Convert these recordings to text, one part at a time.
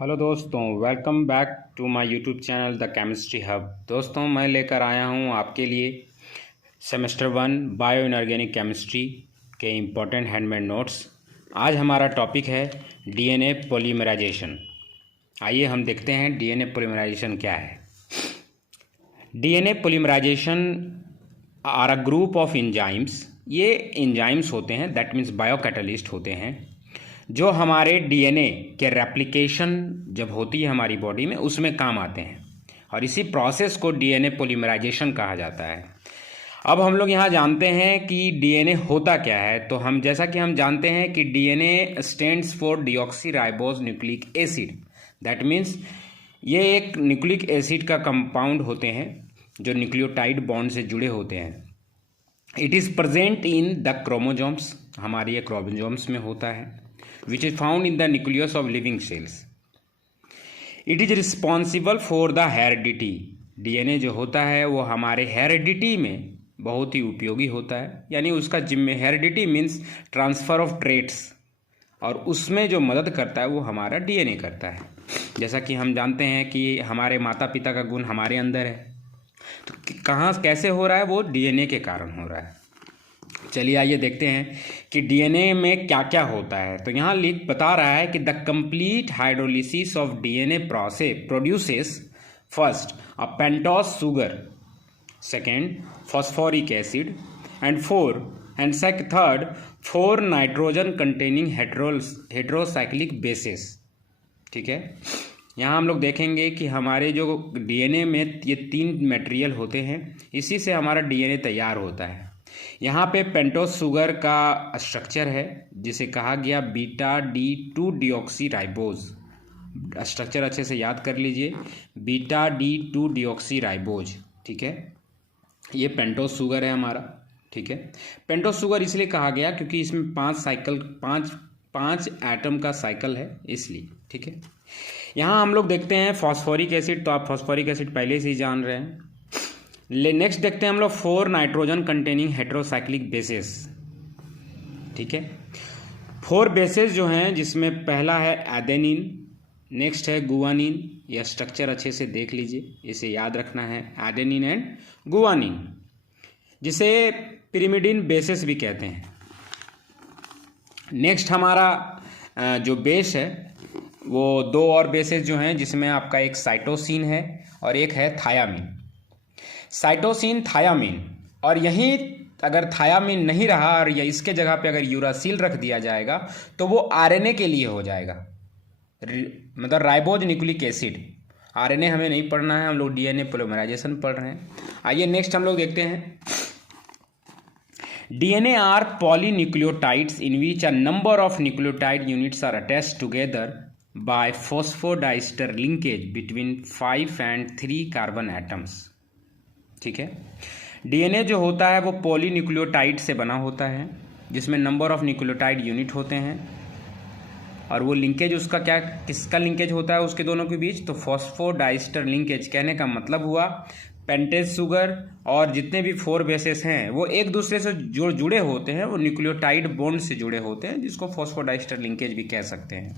Hello दोस्तों, welcome back to my YouTube channel the chemistry hub. दोस्तों, मैं लेकर आया हूं आपके लिए सेमेस्टर 1 बायो इनऑर्गेनिक केमिस्ट्री के इम्पोर्टेंट हैंडमेड नोट्स। आज हमारा टॉपिक है डीएनए पॉलीमराइजेशन। आइए हम देखते हैं डीएनए पॉलीमराइजेशन क्या है। DNA polymerisation are a group of enzymes. ये एंजाइम्स होते हैं, दैट मीन्स बायो कैटलिस्ट होते हैं, जो हमारे डीएनए के रेप्लिकेशन जब होती है हमारी बॉडी में उसमें काम आते हैं, और इसी प्रोसेस को डीएनए पॉलीमराइजेशन कहा जाता है। अब हम लोग यहाँ जानते हैं कि डीएनए होता क्या है। तो हम जैसा कि हम जानते हैं कि DNA stands for deoxyribose nucleic acid. That means ये एक न्यूक्लिक एसिड का कंपाउंड होते हैं जो न्यूक्लियोटाइड बॉन्ड से जुड़े होते हैं। It is present in the chromosomes, हमारे ये क्रोमोजोम्स में होता है, which is found in the nucleus of living cells. It is responsible for the heredity. DNA जो होता है वो हमारे हेरिडिटी में बहुत ही उपयोगी होता है, यानी उसका जिम्मे heredity means transfer of traits, और उसमें जो मदद करता है वो हमारा डीएनए करता है। जैसा कि हम जानते हैं कि हमारे माता पिता का गुण हमारे अंदर है, तो कहाँ कैसे हो रहा है, वो डीएनए के कारण हो रहा है। चलिए आइए देखते हैं कि डीएनए में क्या क्या होता है। तो यहाँ लिख बता रहा है कि the complete hydrolysis of DNA process produces first a pentose sugar, second phosphoric acid, and third 4 nitrogen containing heterocyclic basis. ठीक है, यहाँ हम लोग देखेंगे कि हमारे जो डीएनए में ये 3 मटेरियल होते हैं, इसी से हमारा डीएनए तैयार होता है। यहाँ पे पेंटोस शुगर का स्ट्रक्चर है जिसे कहा गया बीटा D2 डीऑक्सीराइबोज। स्ट्रक्चर अच्छे से याद कर लीजिए, बीटा D2 डीऑक्सीराइबोज। ठीक है, ये पेंटोस शुगर है हमारा। ठीक है, पेंटोस शुगर इसलिए कहा गया क्योंकि इसमें 5 एटम का साइकिल है, इसलिए। ठीक है, यहाँ हम लोग देखते हैं फॉस्फोरिक एसिड। तो आप फॉस्फोरिक एसिड पहले से ही जान रहे हैं। नेक्स्ट देखते हैं हम लोग 4 नाइट्रोजन कंटेनिंग हेट्रोसाइक्लिक बेसिस। ठीक है, 4 बेसिस जो हैं, जिसमें पहला है एडेनिन, नेक्स्ट है गुआनिन। यह स्ट्रक्चर अच्छे से देख लीजिए, इसे याद रखना है, एडेनिन एंड गुआनिन, जिसे पिरिमिडिन बेसिस भी कहते हैं। नेक्स्ट हमारा जो बेस है वो 2 और बेसिस जो हैं, जिसमें आपका एक साइटोसिन है और एक है थायामीन। साइटोसिन, थायामीन, और यहीं अगर थायामीन नहीं रहा और या इसके जगह पे अगर यूरासिल रख दिया जाएगा तो वो आरएनए के लिए हो जाएगा, मतलब राइबोज न्यूक्लिक एसिड। आरएनए हमें नहीं पढ़ना है, हम लोग डीएनए पॉलीमराइजेशन पढ़ रहे हैं। आइए नेक्स्ट हम लोग देखते हैं, DNA are polynucleotides in which a number of nucleotide units are attached together by phosphodiester linkage between 5 and 3 carbon atoms. ठीक है, डीएनए जो होता है वो पॉलीन्यूक्लियोटाइड से बना होता है, जिसमें नंबर ऑफ न्यूक्लियोटाइड यूनिट होते हैं, और वो लिंकेज उसका किसका लिंकेज होता है उसके दोनों के बीच, तो फॉस्फोडाइस्टर लिंकेज। कहने का मतलब हुआ पेंटेज शुगर और जितने भी 4 बेसेस हैं वो एक दूसरे से जुड़े होते हैं, वो न्यूक्लियोटाइड बॉन्ड से जुड़े होते हैं, जिसको फॉस्फोडाइस्टर लिंकेज भी कह सकते हैं।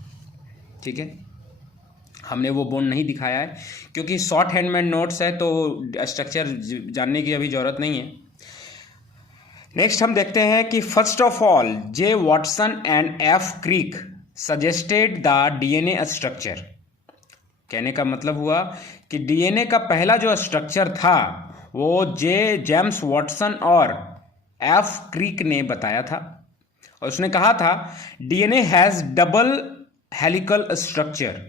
ठीक है, हमने वो बॉन्ड नहीं दिखाया है क्योंकि शॉर्ट हैंडमेड नोट्स है, तो स्ट्रक्चर जानने की अभी ज़रूरत नहीं है। नेक्स्ट हम देखते हैं कि first of all J Watson and F Crick suggested the DNA structure. कहने का मतलब हुआ कि डीएनए का पहला जो स्ट्रक्चर था वो जेम्स वॉटसन और एफ क्रिक ने बताया था, और उसने कहा था DNA has double helical structure.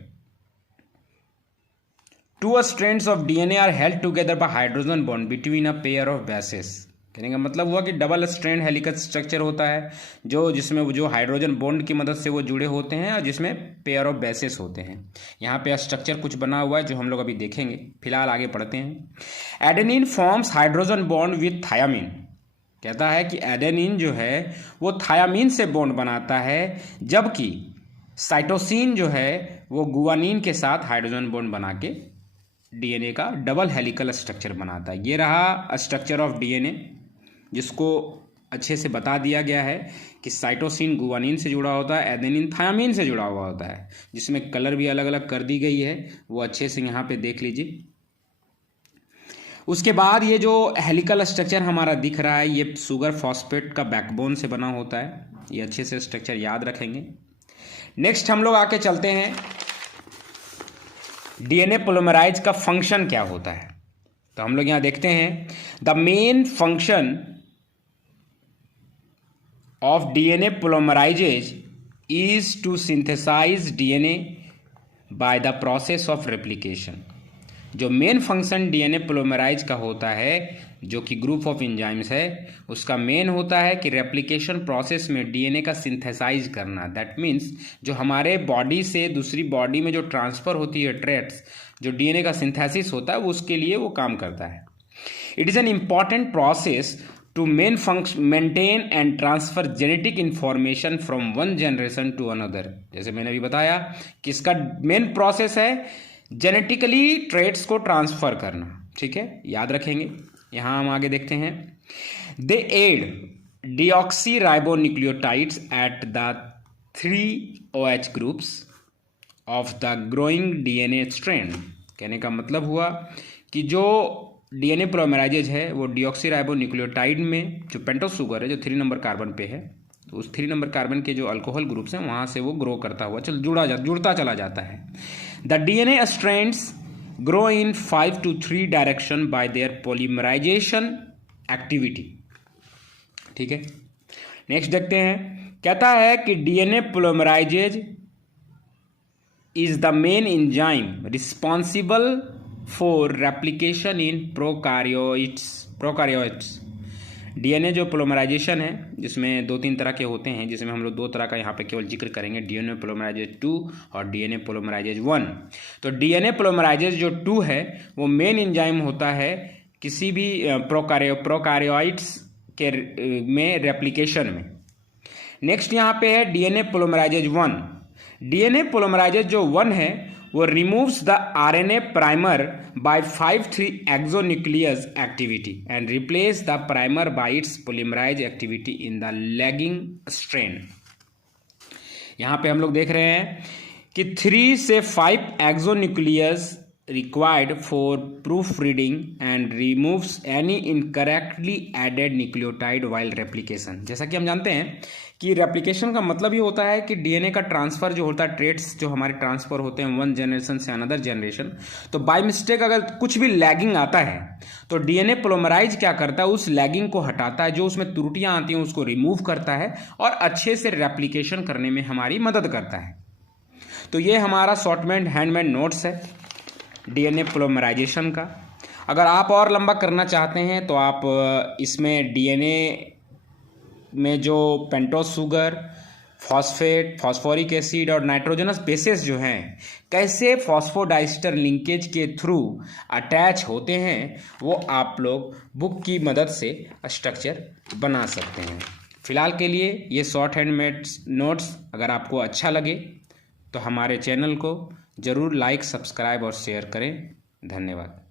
2 strands of DNA are held together by hydrogen bond between a pair of bases। कहने का मतलब हुआ कि डबल स्ट्रैंड हेलिकल स्ट्रक्चर होता है जिसमें जो हाइड्रोजन बॉन्ड की मदद से वो जुड़े होते हैं, और जिसमें पेयर ऑफ बेसेस होते हैं। यहाँ पे स्ट्रक्चर कुछ बना हुआ है जो हम लोग अभी देखेंगे, फिलहाल आगे पढ़ते हैं। Adenine forms hydrogen bond with thymine. कहता है कि एडेनिन जो है वो थायामीन से बॉन्ड बनाता है, जबकि साइटोसिन जो है वो गुआनिन के साथ हाइड्रोजन बॉन्ड बना के डीएनए का डबल हेलिकल स्ट्रक्चर बनाता है। ये रहा स्ट्रक्चर ऑफ डीएनए, जिसको अच्छे से बता दिया गया है कि साइटोसिन गुवानिन से जुड़ा होता है, एडेनिन थायामिन से जुड़ा हुआ होता है, जिसमें कलर भी अलग अलग कर दी गई है, वो अच्छे से यहाँ पे देख लीजिए। उसके बाद ये जो हेलिकल स्ट्रक्चर हमारा दिख रहा है, ये शुगर फॉस्फेट का बैकबोन से बना होता है, ये अच्छे से स्ट्रक्चर याद रखेंगे। नेक्स्ट हम लोग आके चलते हैं डीएनए पोलीमराइज का फंक्शन क्या होता है। तो हम लोग यहाँ देखते हैं the main function of DNA polymerase is to synthesize DNA by the process of replication. जो मेन फंक्शन डीएनए पोलीमराइज का होता है, जो कि ग्रुप ऑफ एंजाइम्स है, उसका मेन होता है कि रेप्लिकेशन प्रोसेस में डीएनए का सिंथेसाइज करना। दैट मीन्स जो हमारे बॉडी से दूसरी बॉडी में जो ट्रांसफ़र होती है ट्रेट्स, जो डीएनए का सिंथेसिस होता है, वो उसके लिए वो काम करता है। It is an important process to maintain and transfer genetic information from one generation to another. जैसे मैंने अभी बताया कि इसका मेन प्रोसेस है जेनेटिकली ट्रेट्स को ट्रांसफर करना। ठीक है, याद रखेंगे। यहाँ हम आगे देखते हैं they add deoxyribonucleotides at the 3 OH groups of the growing DNA strand. कहने का मतलब हुआ कि जो डीएनए पोलीमराइजेज है वो डीऑक्सी राइबोन्यूक्लियोटाइड में जो पेंटोस शुगर है, जो 3 नंबर कार्बन पे है, तो उस 3 नंबर कार्बन के जो अल्कोहल ग्रुप्स हैं वहाँ से वो ग्रो करता हुआ जुड़ता चला जाता है। The DNA strands grow in 5 to 3 direction by their polymerization activity. ठीक है, नेक्स्ट देखते हैं। कहता है कि DNA polymerase is the main enzyme responsible for replication in prokaryotes. DNA जो पोलीमराइजेशन है, जिसमें 2-3 तरह के होते हैं, जिसमें हम लोग 2 तरह का यहाँ पे केवल जिक्र करेंगे, डीएनए पोलीमराइजेज 2 और डीएनए पोलीमराइजेज 1। तो डीएनए पोलीमराइजेज जो 2 है वो मेन एंजाइम होता है किसी भी प्रोकार्योट्स के में रेप्लिकेशन में। नेक्स्ट यहाँ पे है डीएनए पोलीमराइजेज 1। डीएनए पोलीमराइजेज जो 1 है वो removes the RNA primer by 5'3" exonuclease activity and replace the primer by its polymerase activity in the lagging strand. यहाँ पे हम लोग देख रहे हैं कि 3 से 5 exonuclease required for proofreading and removes any incorrectly added nucleotide while replication। जैसा कि हम जानते हैं कि रेप्लिकेशन का मतलब ये होता है कि डीएनए का ट्रांसफ़र जो होता है, ट्रेट्स जो हमारे ट्रांसफ़र होते हैं वन जनरेशन से अनदर जनरेशन, तो बाय मिस्टेक अगर कुछ भी लैगिंग आता है तो डीएनए पोलीमराइज क्या करता है, उस लैगिंग को हटाता है, जो उसमें त्रुटियां आती हैं उसको रिमूव करता है और अच्छे से रेप्लिकेशन करने में हमारी मदद करता है। तो ये हमारा शॉर्टमेड हैंडमेड नोट्स है डीएनए पोलीमराइजेशन का। अगर आप और लंबा करना चाहते हैं तो आप इसमें डीएनए में जो pentose sugar, phosphate, phosphoric acid और नाइट्रोजनस बेसेस जो हैं कैसे फॉस्फोडाइस्टर लिंकेज के थ्रू अटैच होते हैं, वो आप लोग बुक की मदद से स्ट्रक्चर बना सकते हैं। फिलहाल के लिए ये शॉर्ट हैंडमेड नोट्स अगर आपको अच्छा लगे तो हमारे चैनल को ज़रूर लाइक, सब्सक्राइब और शेयर करें। धन्यवाद।